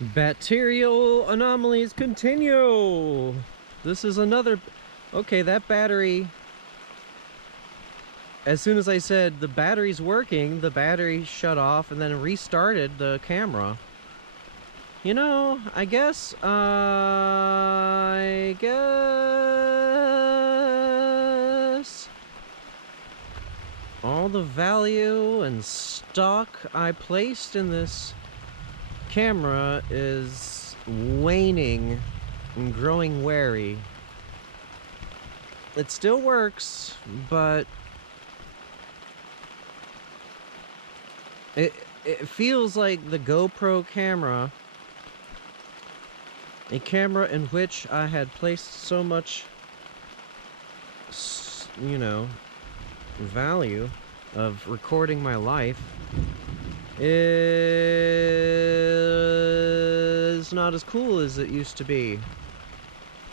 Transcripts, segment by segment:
Bacterial anomalies continue. This is another... Okay, that battery... As soon as I said the battery's working, the battery shut off and then restarted the camera. You know, I guess all the value and stock I placed in this camera is waning and growing wary. It still works, but it feels like the GoPro camera, a camera in which I had placed so much, you know, value of recording my life, is not as cool as it used to be.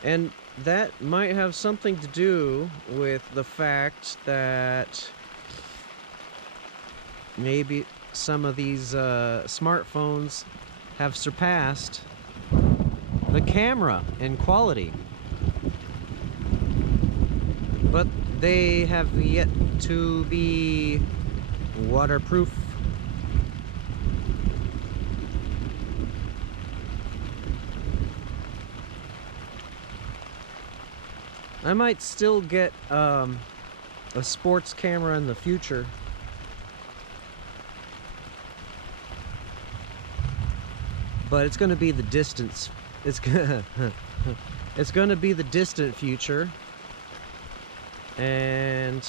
And that might have something to do with the fact that maybe some of these smartphones have surpassed the camera in quality, but they have yet to be waterproof. I might still get a sports camera in the future. But it's going to be the distance. It's going to be the distant future. And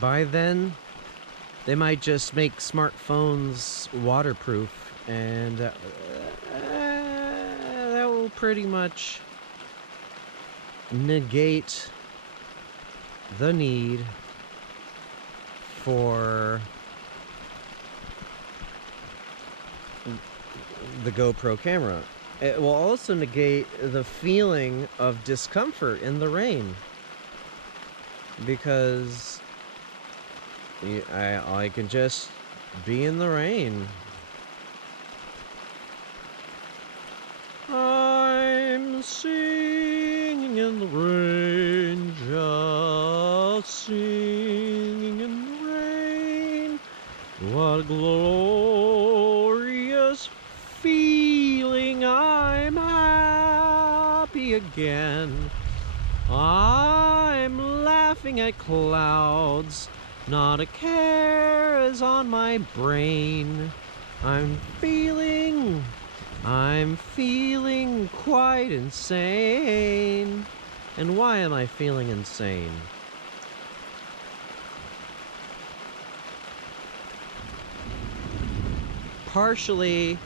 by then, they might just make smartphones waterproof, and that will pretty much negate the need for the GoPro camera. It will also negate the feeling of discomfort in the rain, because I can just be in the rain. I'm singing in the rain, just singing in the rain. What a glorious feeling, I'm happy again. I'm laughing at clouds, not a care is on my brain. I'm feeling quite insane. And why am I feeling insane? Partially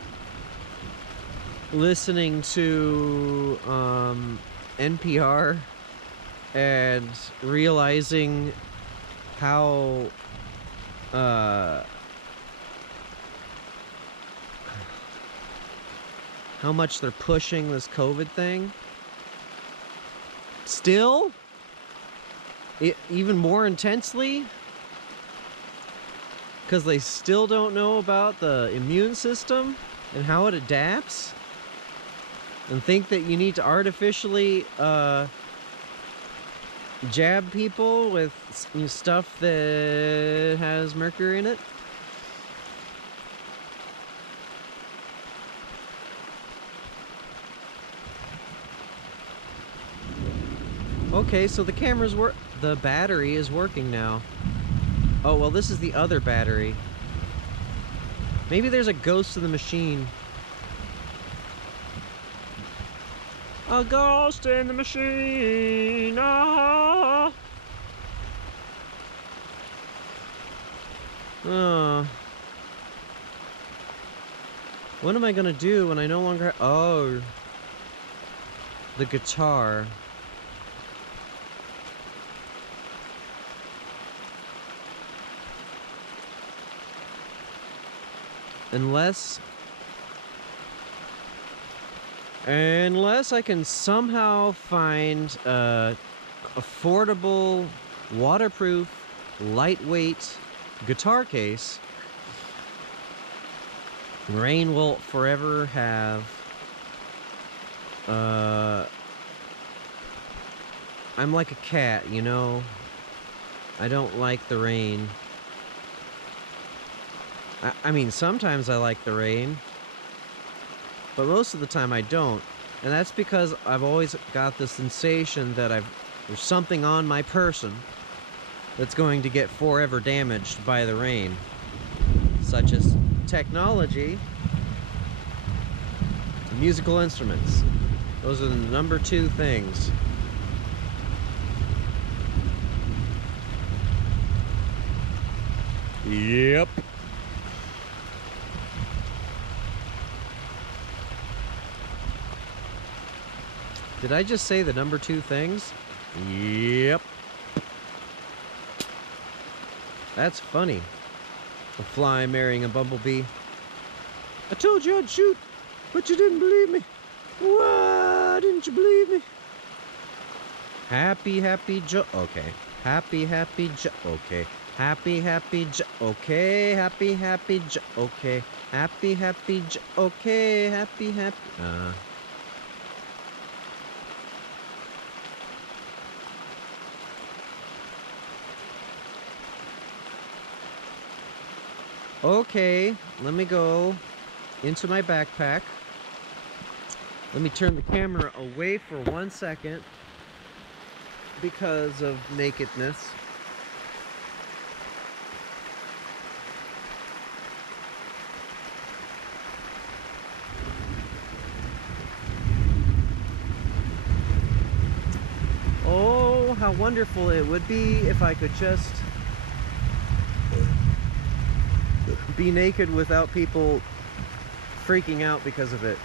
listening to NPR and realizing how much they're pushing this COVID thing. Still, even more intensely, because they still don't know about the immune system and how it adapts, and think that you need to artificially jab people with stuff that has mercury in it. Okay, so the the battery is working now. Oh, well, this is the other battery. Maybe there's a ghost in the machine. A ghost in the machine. Ah. What am I gonna do when I no longer... Oh. The guitar. Unless Unless I can somehow find a affordable, waterproof, lightweight guitar case, rain will forever have I'm like a cat, you know? I don't like the rain. I mean, sometimes I like the rain, but most of the time I don't. And that's because I've always got the sensation that there's something on my person that's going to get forever damaged by the rain, such as technology, musical instruments. Those are the number 2 things. Yep. Did I just say the number 2 things? Yep. That's funny. A fly marrying a bumblebee. I told you I'd shoot, but you didn't believe me. Why didn't you believe me? Happy, happy okay. Happy, happy okay. Happy, happy okay. Happy, happy okay. Happy, happy okay. Happy, happy. Okay, let me go into my backpack. Let me turn the camera away for 1 second because of nakedness. Oh, how wonderful it would be if I could just be naked without people freaking out because of it.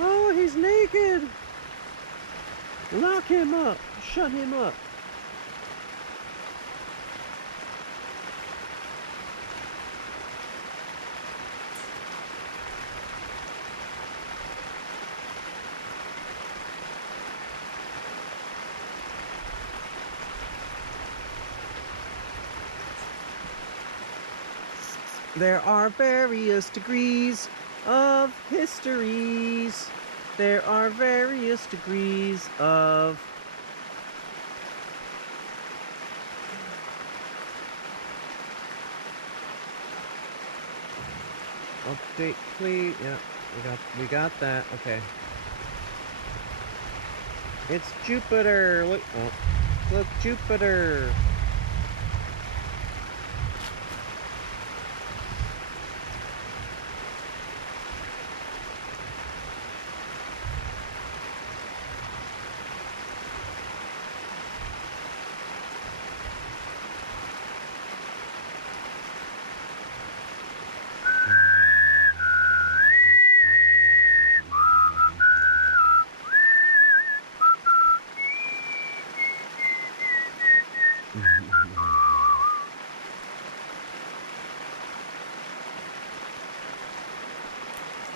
Oh, he's naked! Lock him up! Shut him up! There are various degrees of histories. There are various degrees of... Update, please. Yeah, we got that. Okay. It's Jupiter. Look, oh, look, Jupiter.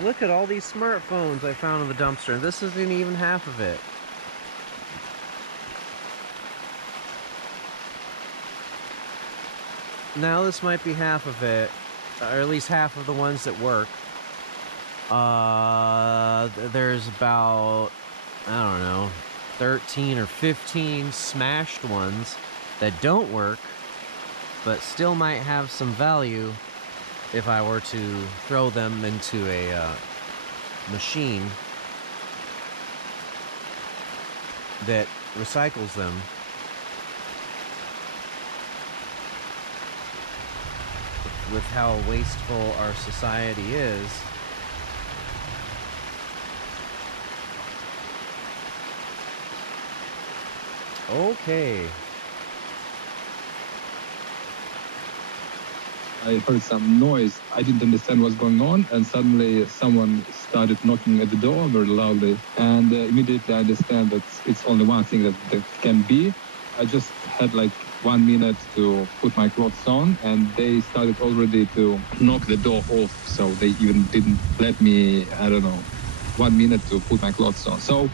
Look at all these smartphones I found in the dumpster. This isn't even half of it. Now this might be half of it, or at least half of the ones that work. There's about, I don't know, 13 or 15 smashed ones that don't work, but still might have some value if I were to throw them into a machine that recycles them. With how wasteful our society is. Okay. I heard some noise. I didn't understand what's going on, and suddenly someone started knocking at the door very loudly. And immediately I understand that it's only one thing that can be. I just had like 1 minute to put my clothes on, and they started already to knock the door off. So they even didn't let me, I don't know, 1 minute to put my clothes on. So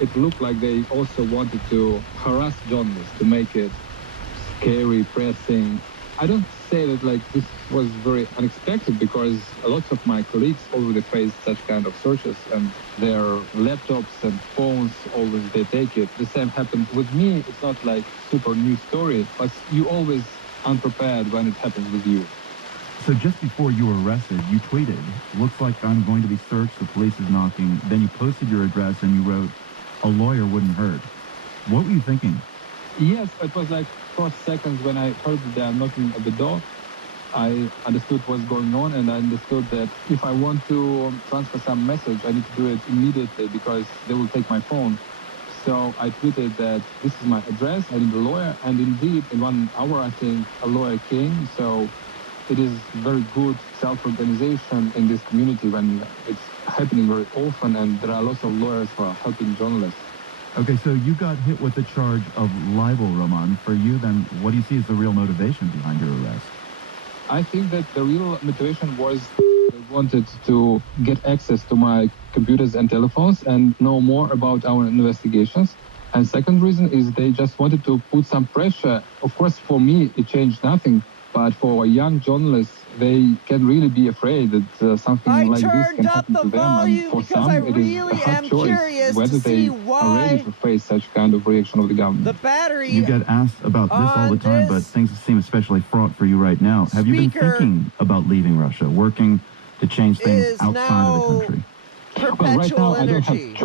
it looked like they also wanted to harass journalists, to make it scary, pressing. I don't say that like this was very unexpected, because a lot of my colleagues already faced such kind of searches, and their laptops and phones always they take it. The same happened with me. It's not like super new story, but you always unprepared when it happens with you. So just before you were arrested, you tweeted, "Looks like I'm going to be searched, the police is knocking." Then you posted your address and you wrote, "A lawyer wouldn't hurt." What were you thinking? Yes, it was like 4 seconds when I heard that they are knocking at the door. I understood what's going on, and I understood that if I want to transfer some message, I need to do it immediately, because they will take my phone. So I tweeted that this is my address, I need a lawyer, and indeed in 1 hour I think a lawyer came. So it is very good self-organization in this community when it's happening very often, and there are lots of lawyers who are helping journalists. Okay, so you got hit with the charge of libel, Roman. For you, then, what do you see as the real motivation behind your arrest? I think that the real motivation was they wanted to get access to my computers and telephones and know more about our investigations. And second reason is they just wanted to put some pressure. Of course, for me, it changed nothing. But for young journalists, they can really be afraid that something I like this can turned up happen the to them. And volume for because some, I it is a really hard am choice curious whether to see they are ready why to face such kind of reaction of the government. the battery You get asked about this all the on time, but this things seem especially fraught for you right now. Have you been speaker thinking about leaving Russia, working to change things is outside of the now country? Well, right perpetual now I don't have energy. choice.